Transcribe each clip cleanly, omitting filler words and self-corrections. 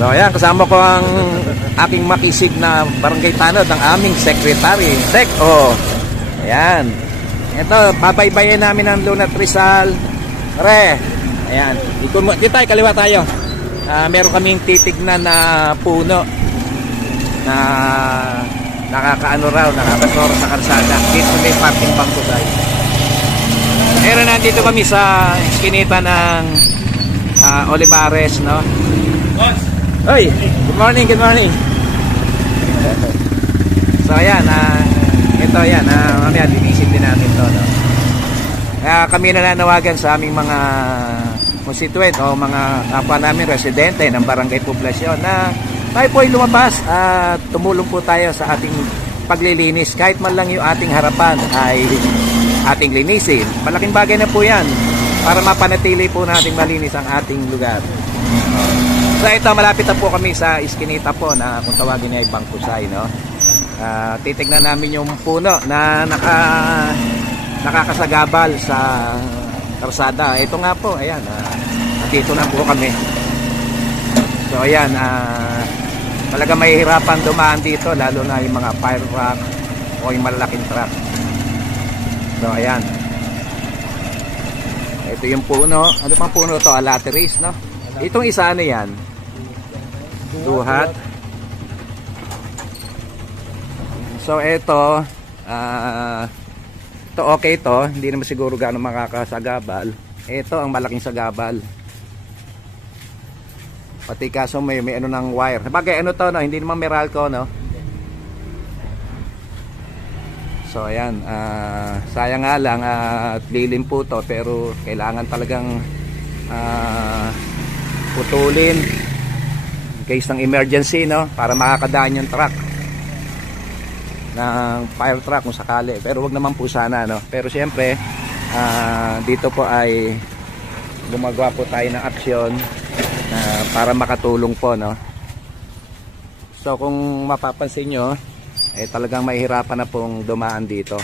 So ayan, kasama ko ang aking makisig na barangay tanod, ang aming secretary. Sek, oh. Ayan. Ito, pabaybayin namin ang Lunat Rizal. Re. Ayan. Dito tayo, kaliwa tayo. Meron kaming titignan na puno na nakakaano raw, nakakasoro sa kalsada. Dito may parking bangko guys. Meron nandito kami sa iskinita ng Olivares, no? Hoy, good morning, good morning. So ayan, ito yan, mamaya linisin din natin to, no? Kami nananawagan sa aming mga constituent o mga kapwa namin residente ng barangay poblasyon na tayo po ay lumabas at tumulong po tayo sa ating paglilinis. Kahit man lang yung ating harapan ay ating linisin. Malaking bagay na po yan para mapanatili po natin malinis ang ating lugar. So ito, malapit na po kami sa iskinita po na kung tawagin niya ay Bangkusay, no? Titignan namin yung puno na nakakasagabal sa karsada. Ito nga po, ayan, dito na po kami. So ayan, talaga mahihirapan dumaan dito, lalo na yung mga fire truck o yung malalaking truck. So ayan, ito yung puno. Ano pang puno to? Alateris, no? Itong isa ano yan? Duhat. So ito okay to, hindi naman siguro gaano makakasagabal. Ito ang malaking sagabal. Pati kaso may ano ng wire. Sabagay ano to, no? Hindi naman Meralco, no? So ayan, sayang nga lang at lilim po to, pero kailangan talagang putulin in case ng emergency, no? Para makakadaan yung truck ng fire truck kung sakali, pero wag naman po sana, no? Pero siyempre dito po ay gumagawa po tayo ng aksyon para makatulong po, no? So kung mapapansin nyo, talagang mahihirapan na pong dumaan dito.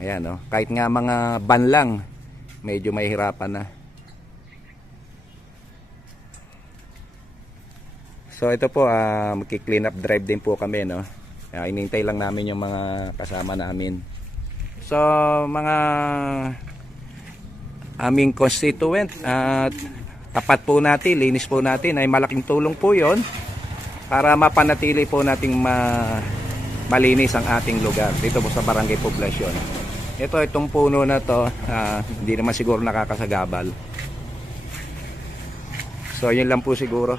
Ayan, no? Kahit nga mga van lang, medyo mahihirapan na. So ito po, magki-clean up drive din po kami, no? Inintay lang namin yung mga kasama namin. So mga aming constituent at tapat po natin, linis po natin, ay malaking tulong po yon para mapanatili po nating malinis ang ating lugar dito po sa barangay poblasyon. Itong puno na to, hindi naman siguro nakakasagabal. So yun lang po siguro.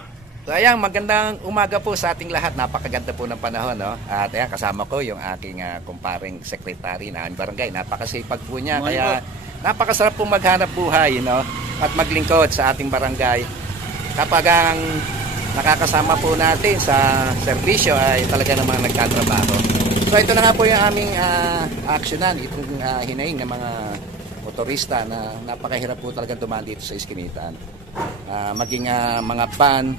So ayan, magandang umaga po sa ating lahat. Napakaganda po ng panahon, no? At ayan, kasama ko yung aking kumparing secretary na barangay. Napakasipag po niya, kaya napakasarap po maghanap buhay, no? At maglingkod sa ating barangay. Kapag ang nakakasama po natin sa serbisyo ay talaga namang nagtatrabaho. So ito na nga po yung aming aksyonan, itong hinaing ng mga motorista na napakahirap po talaga dumaan dito sa iskinitan. Maging mga van,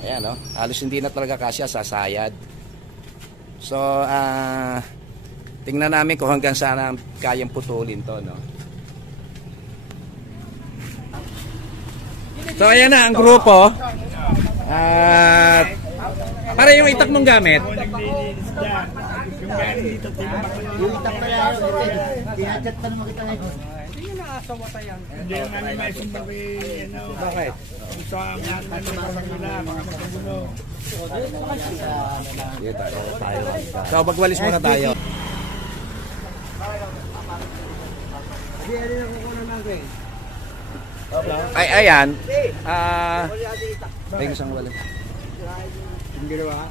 ayan, no? Halos hindi na talaga kasya sa sayad. So tingnan namin kung hanggang saan kayang putulin to, no? So ayan na ang grupo. Para yung itak mong gamit. Yung itak na yan, tinachat pa naman kita ngayon. Hindi na naasawa tayo. Hindi yung namin maisumbang Bakit? sa mga nila, mga makagulo. So magwalis muna tayo. Ay, ayan. Ay, isang walis. Yung ginawa?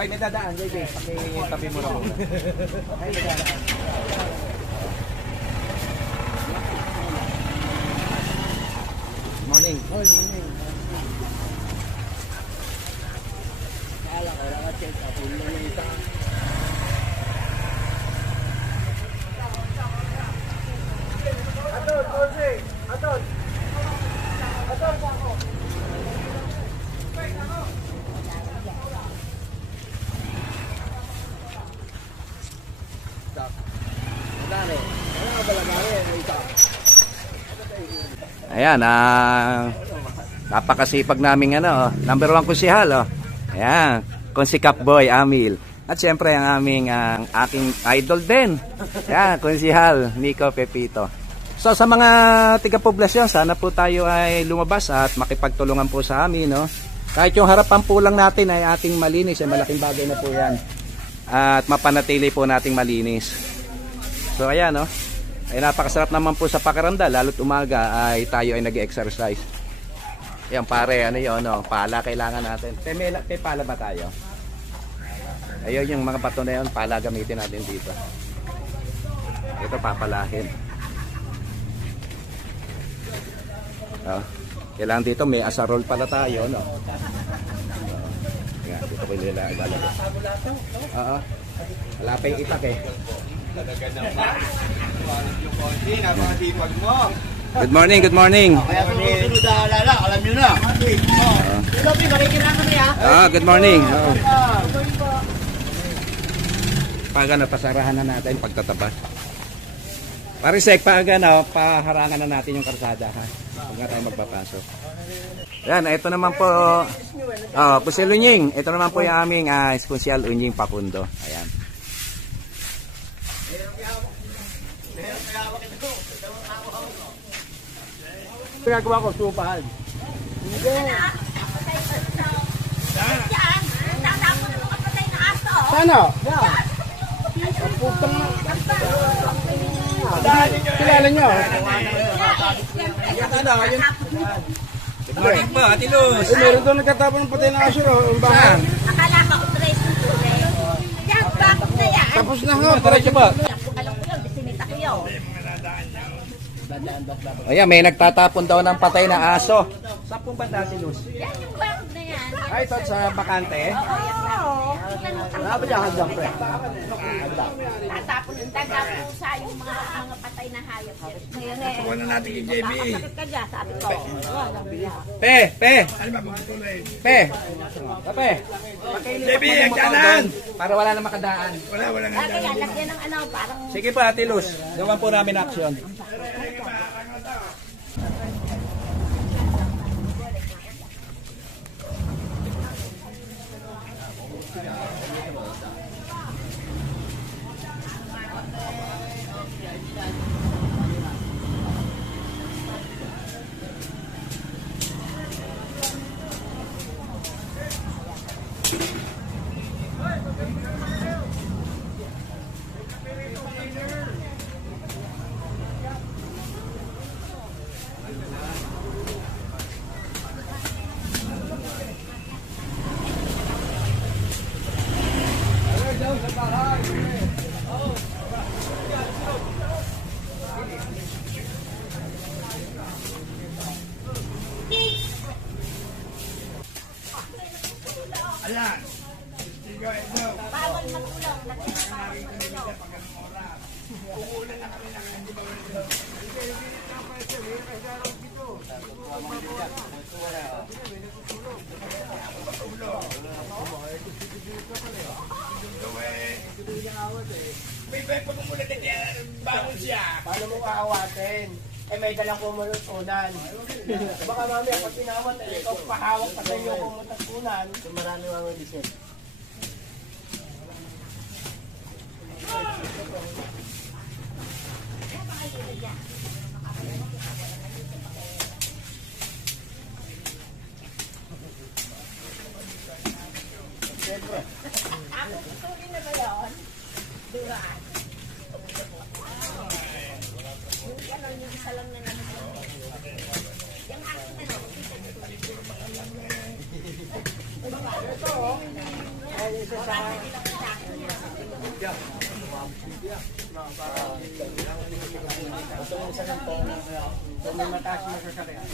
Ay, may dadaan, JJ. Pakitabi mo na muna. Ay, may dadaan. Morning. Morning. Kala ko, nakacheck up. Yung isa. Atol, Jose! Atol! Atol, ako! Ayan, napakasipag naming number 1 konsehal. Ayan, Konsi Capboy Amil. At siyempre ang aking idol din. Ayan, konsehal Nico Pepito. So sa mga tiga-poblasyon, sana po tayo ay lumabas at makipagtulungan po sa amin, no? Kahit yung harapan po lang natin ay ating malinis, ay malaking bagay na po yan. At mapanatili po nating malinis. So ayan, no? Ay napakasarap naman po sa pakiramdam, lalo't umaga ay tayo ay nag-exercise. Ayan pare, ano yun, no? Pala kailangan natin. May pala ba tayo? Ayun yung mga bato na yun, pala gamitin natin dito. Ito papalahin. Kailangan dito may asarol pala tayo, no? Dito ko nila ilalagay. Wala pa yung itak eh. Good morning, good morning. Kaya susunod na alala, alam nyo na. Good morning. Pag pasarahan na natin pagtatabas. Parisek, paharangan na natin yung karsada, ha? Huwag na tayo magpapasok. Yan, ito naman po, Pusil Unying. Ito naman po yung aming Pusil Unying Pakundo. Ayan. Pinagawa ko, supal. Sana? Kilala nyo? Good morning po, Ate Luz. Meron doon nagkatapon ng patay na aso. Saan? Akala ko utres ng tunay. Yan, bakit na yan? Tapos na nga. Diretso po. Alam ko yun, disinita ko yun. Ayan, may nagtatapon daw ng patay na aso. Saan po ba Ate Luz? Yan yung bakit na yan. Ay, ito sa bakante. Oo. Ano ba dyan, pre? Tatapon sa yung mga patay na hayop. Ngayon eh. Kuha na natin yung JB. Bakit ka dyan? Sabi ko. Pe! JB, ang kanan! Para wala na makadaan. Kaya lagyan ng parang... Sige po Ate Luz, gawan po namin action. Bawal matulog. Lagyan ng bawal matulog. Paano mo kaawatin? May dalang kumulutunan. Baka mamaya pag pinawat, ikaw pahawak pa sa inyo kumulutunan. Marami mga medicine. Ako tutuloy na ba yun? Duran. Yung isa lang na naman. Yung akin na May mataas na sasakyan.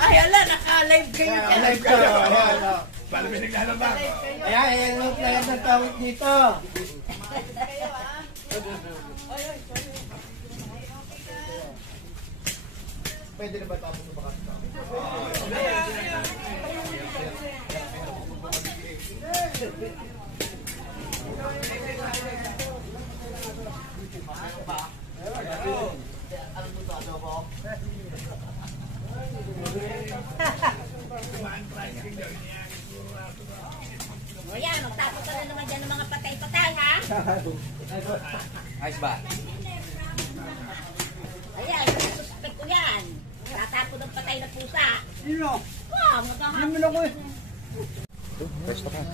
ay, ala, naka-live kayo. Live ka. Paano may naglalabang? Ayan, na yan ang tawag dito. Pwede na ba tapos sa bakas? O yan, magtapos ka na naman dyan ng mga patay-patay, ha? Ayos ba? Ayan, suspect ko yan. Tatapos ng patay na pusa. Sino? Wow, maghahapon. Hindi mo lang ko eh. Pwesto ka.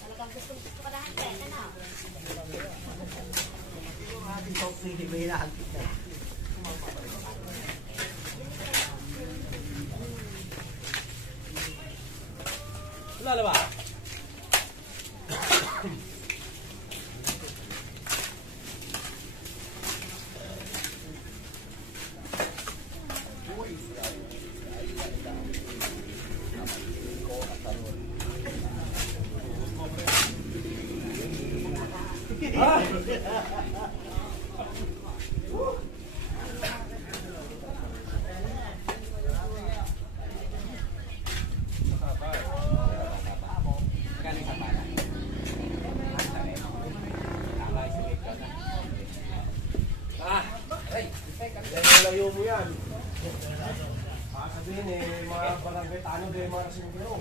Talagang gusto ka lahat, eh. Ano? Wala na ba? Layo mo yan. Sabihin eh, mga barangay tano din mga nasinggiro.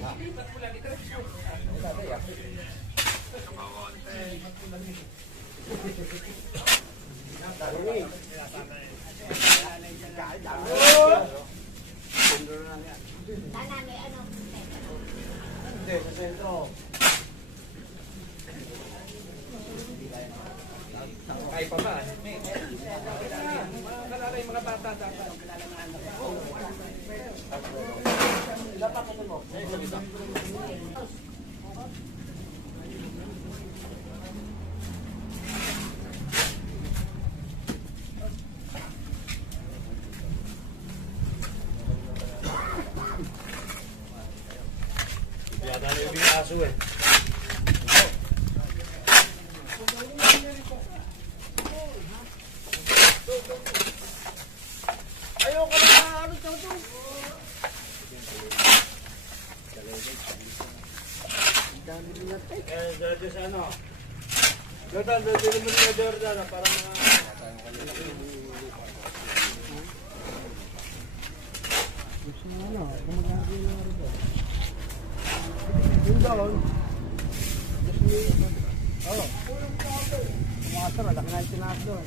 Sana may ano. Hindi, sa sentro. Ay pa ba? Kalalay mga bata dapat. Yata na yung binaso eh. Ayoko na ano ito. Dito sa ano? Jordan, dito naman yung Jordan para mga... Yung doon. Oo. Mga sara, laki na yung tinaas doon.